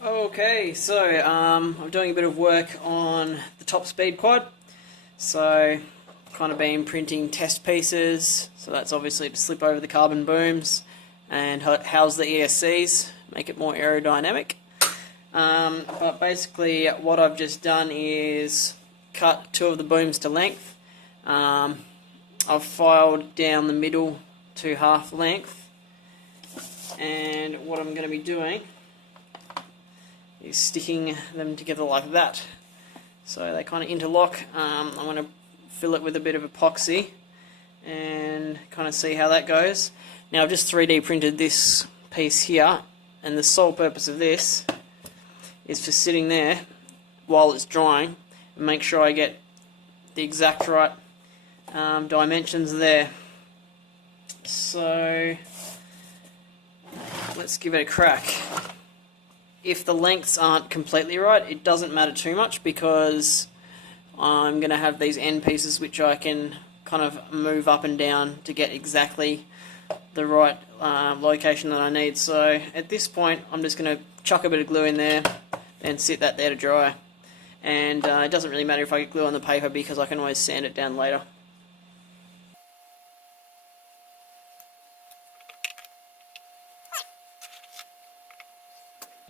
Okay, so I'm doing a bit of work on the top speed quad. So, kind of been printing test pieces. So that's obviously to slip over the carbon booms and house the ESCs, make it more aerodynamic. But basically, what I've just done is cut two of the booms to length. I've filed down the middle to half length, and what I'm going to be doing is sticking them together like that, so they kind of interlock. I'm going to fill it with a bit of epoxy and kind of see how that goes. Now I've just 3D printed this piece here, and the sole purpose of this is for sitting there while it's drying and make sure I get the exact right dimensions there. So let's give it a crack. If the lengths aren't completely right, it doesn't matter too much, because I'm going to have these end pieces which I can kind of move up and down to get exactly the right location that I need. So at this point I'm just going to chuck a bit of glue in there and sit that there to dry. And it doesn't really matter if I get glue on the paper, because I can always sand it down later.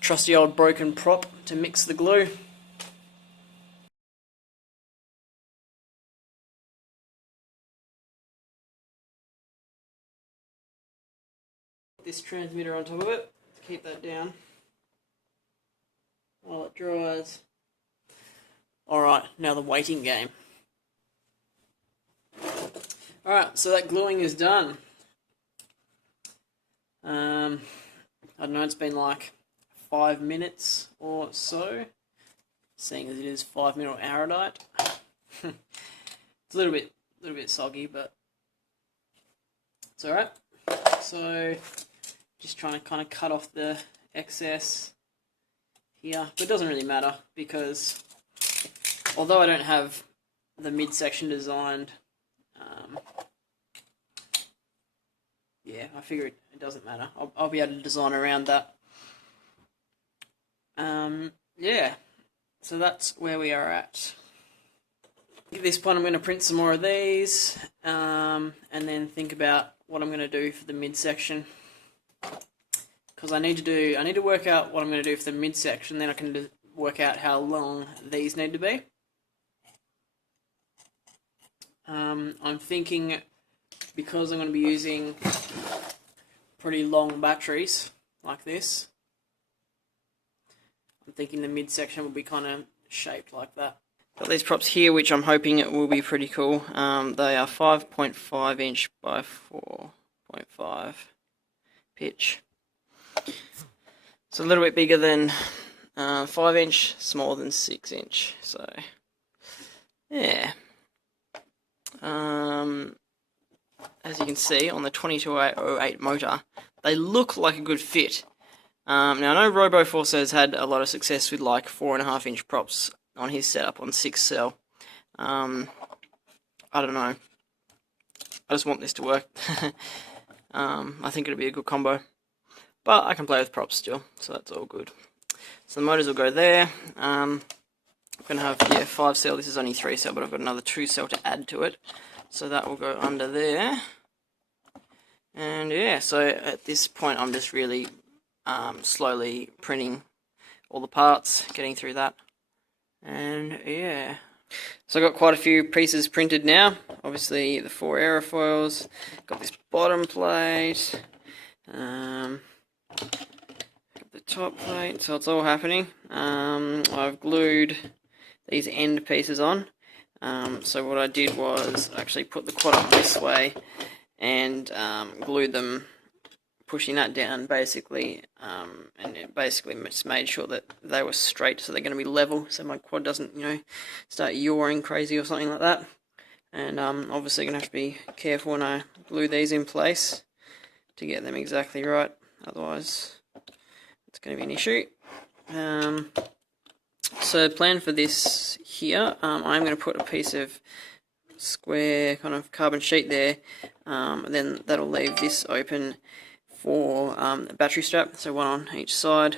Trusty old broken prop to mix the glue. This transmitter on top of it to keep that down while it dries. Alright, now the waiting game. Alright, so that gluing is done. I don't know, it's been like 5 minutes or so, seeing as it is 5-minute aerolite. It's a little bit soggy, but it's alright. So just trying to kind of cut off the excess here, but it doesn't really matter, because although I don't have the midsection designed, yeah, I figure it doesn't matter. I'll be able to design around that. Yeah, so that's where we are at. At this point I'm going to print some more of these, and then think about what I'm going to do for the midsection, because I need to work out what I'm going to do for the midsection, then I can work out how long these need to be. I'm thinking, because I'm going to be using pretty long batteries like this, I'm thinking the midsection will be kind of shaped like that. Got these props here, which I'm hoping it will be pretty cool. They are 5.5 inch by 4.5 pitch. It's a little bit bigger than 5 inch, smaller than 6 inch. So, yeah. As you can see on the 2208 motor, they look like a good fit. Now I know RoboForce has had a lot of success with like 4.5 inch props on his setup on 6 cell. I don't know. I just want this to work. I think it'll be a good combo. But I can play with props still, so that's all good. So the motors will go there. I'm going to have, 5 cell. This is only 3 cell, but I've got another 2 cell to add to it. So that will go under there. And yeah, so at this point I'm just really slowly printing all the parts, getting through that. And yeah, so I've got quite a few pieces printed now. Obviously the 4 aerofoils, got this bottom plate, got the top plate, so it's all happening. I've glued these end pieces on. So what I did was actually put the quad up this way and glued them, pushing that down basically, and it basically just made sure that they were straight, so they're going to be level, so my quad doesn't, start yawing crazy or something like that. And obviously going to have to be careful when I glue these in place to get them exactly right, otherwise it's going to be an issue. So plan for this here, I'm going to put a piece of square kind of carbon sheet there, and then that'll leave this open for a battery strap, so one on each side,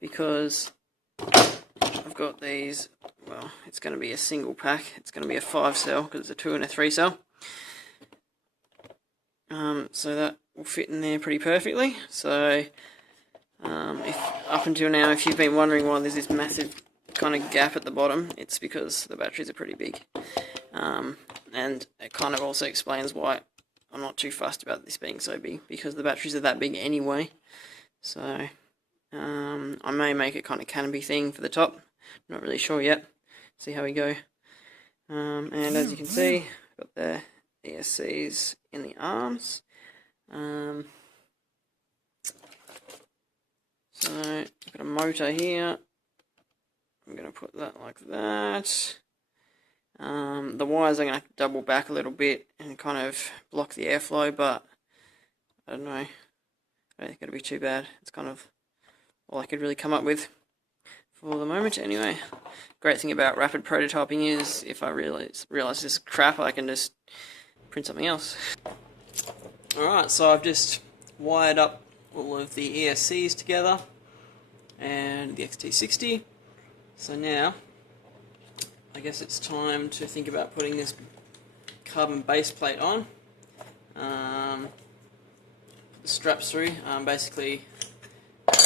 because I've got these, well, it's going to be a single pack, it's going to be a 5-cell because it's a 2 and a 3-cell. So that will fit in there pretty perfectly. So if up until now, if you've been wondering why there's this massive kind of gap at the bottom, it's because the batteries are pretty big. And it kind of also explains why I'm not too fussed about this being so big, because the batteries are that big anyway. So I may make a kind of canopy thing for the top, not really sure yet, see how we go. And as you can see, I've got the ESCs in the arms. So I've got a motor here, I'm going to put that like that. The wires are going to have to double back a little bit and kind of block the airflow, but I don't know, I don't think it'll be too bad. It's kind of all I could really come up with for the moment. Anyway, great thing about rapid prototyping is if I realize this is crap, I can just print something else. Alright, so I've just wired up all of the ESCs together and the XT60. So now I guess it's time to think about putting this carbon base plate on. Put the straps through. Basically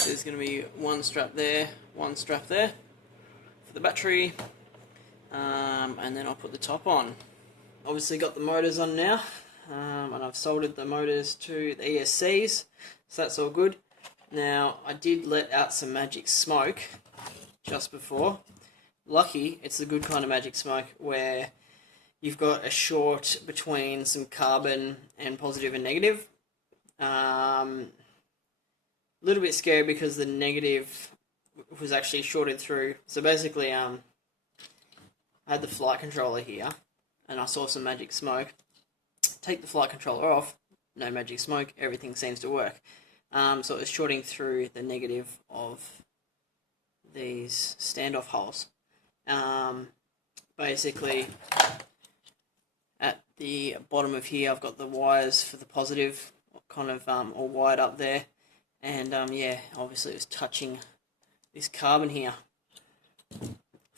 there's going to be one strap there, one strap there for the battery, and then I'll put the top on. Obviously got the motors on now, and I've soldered the motors to the ESCs, so that's all good. Now I did let out some magic smoke just before. Lucky it's the good kind of magic smoke where you've got a short between some carbon and positive and negative. A little bit scary because the negative was actually shorted through. So basically I had the flight controller here and I saw some magic smoke. Take the flight controller off, no magic smoke, everything seems to work. So it was shorting through the negative of these standoff holes. Basically at the bottom of here I've got the wires for the positive kind of all wired up there, and yeah, obviously it was touching this carbon here. I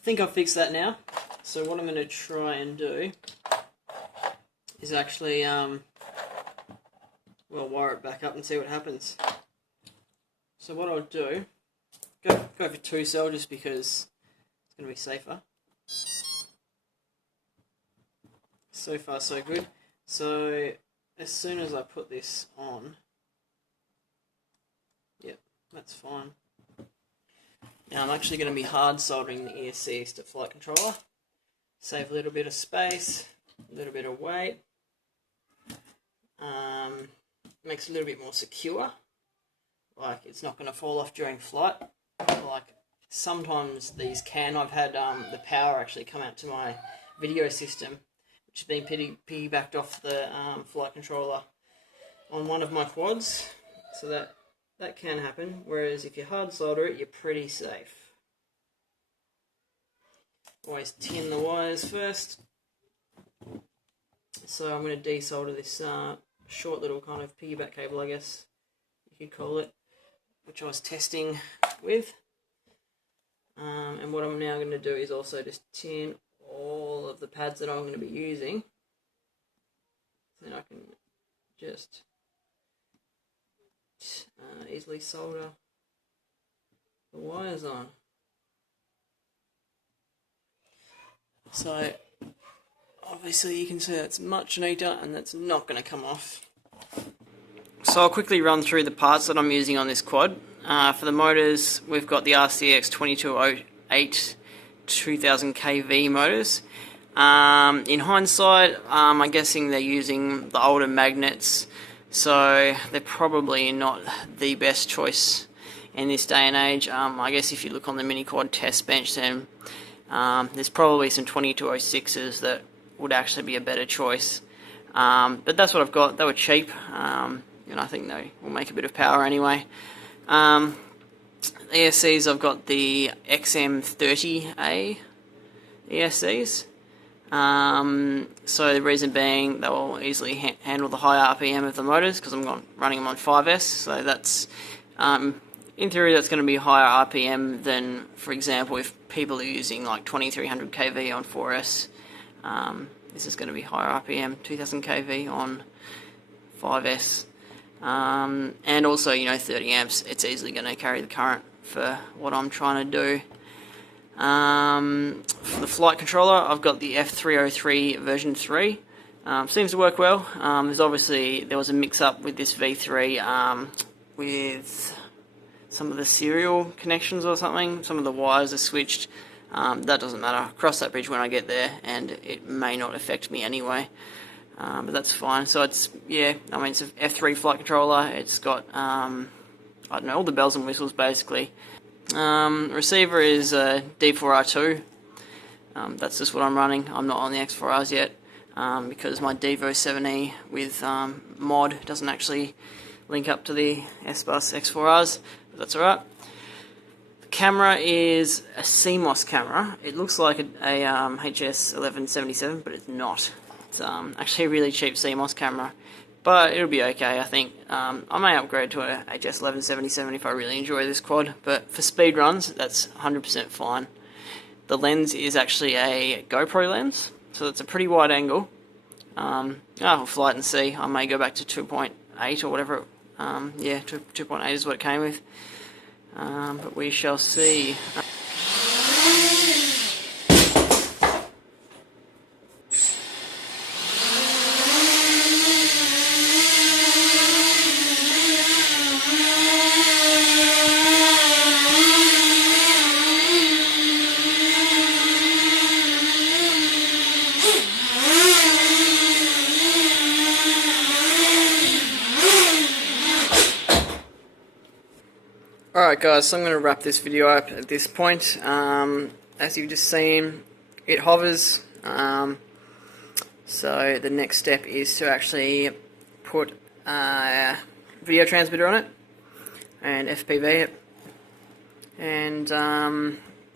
think I've fixed that now, so what I'm going to try and do is actually well, wire it back up and see what happens. So what I'll do, go for 2-cell just because it's going to be safer. So far so good. So as soon as I put this on, yep, that's fine. Now I'm actually going to be hard soldering the ESCs to flight controller. Save a little bit of space, a little bit of weight. Makes it a little bit more secure. Like it's not going to fall off during flight. Like sometimes these can. I've had the power actually come out to my video system, which has been piggybacked off the flight controller on one of my quads. So that can happen. Whereas if you hard solder it, you're pretty safe. Always tin the wires first. So I'm going to desolder this short little kind of piggyback cable, I guess you could call it, which I was testing with. And what I'm now going to do is also just tin all of the pads that I'm going to be using. Then I can just easily solder the wires on. So obviously you can see that's much neater and that's not going to come off. So I'll quickly run through the parts that I'm using on this quad. For the motors, we've got the RCX 2208 2000 kV motors. In hindsight, I'm guessing they're using the older magnets, so they're probably not the best choice in this day and age. I guess if you look on the mini quad test bench, then there's probably some 2206s that would actually be a better choice. But that's what I've got. They were cheap, and I think they will make a bit of power anyway. ESCs, I've got the XM30A ESCs. So the reason being they will easily handle the high RPM of the motors because I'm running them on 5S, so that's in theory that's going to be higher RPM than, for example, if people are using like 2300 kV on 4S. This is going to be higher RPM, 2000 kV on 5S. And also, 30 amps, it's easily going to carry the current for what I'm trying to do. For the flight controller, I've got the F303 version 3. Seems to work well. There was a mix-up with this V3 with some of the serial connections or something. Some of the wires are switched. That doesn't matter. I'll cross that bridge when I get there, and it may not affect me anyway. But that's fine. So it's it's an F3 flight controller. It's got I don't know, all the bells and whistles basically. Receiver is D4R2. That's just what I'm running. I'm not on the X4Rs yet because my Devo 7E with mod doesn't actually link up to the S-Bus X4Rs, but that's alright. The camera is a CMOS camera. It looks like a HS1177, but it's not. It's actually a really cheap CMOS camera, but it'll be okay, I think. I may upgrade to a HS1177 if I really enjoy this quad, but for speed runs, that's 100% fine. The lens is actually a GoPro lens, so it's a pretty wide angle. I'll fly it and see. I may go back to 2.8 or whatever. 2.8 is what it came with. But we shall see. Alright guys, so I'm going to wrap this video up at this point. As you've just seen, it hovers. So the next step is to actually put a video transmitter on it and FPV it, and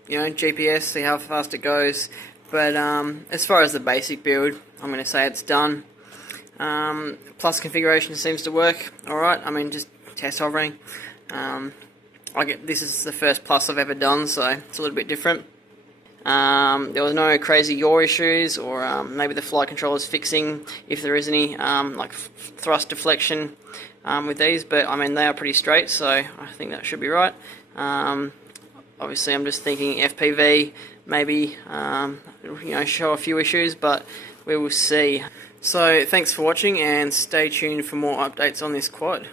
GPS, see how fast it goes. But as far as the basic build, I'm going to say it's done. Plus configuration seems to work alright. I mean, just test hovering. This is the first Plus I've ever done, so it's a little bit different. There was no crazy yaw issues, or maybe the flight controller's fixing, if there is any, like thrust deflection with these, but I mean they are pretty straight, so I think that should be right. Obviously I'm just thinking FPV, maybe show a few issues, but we will see. So thanks for watching, and stay tuned for more updates on this quad.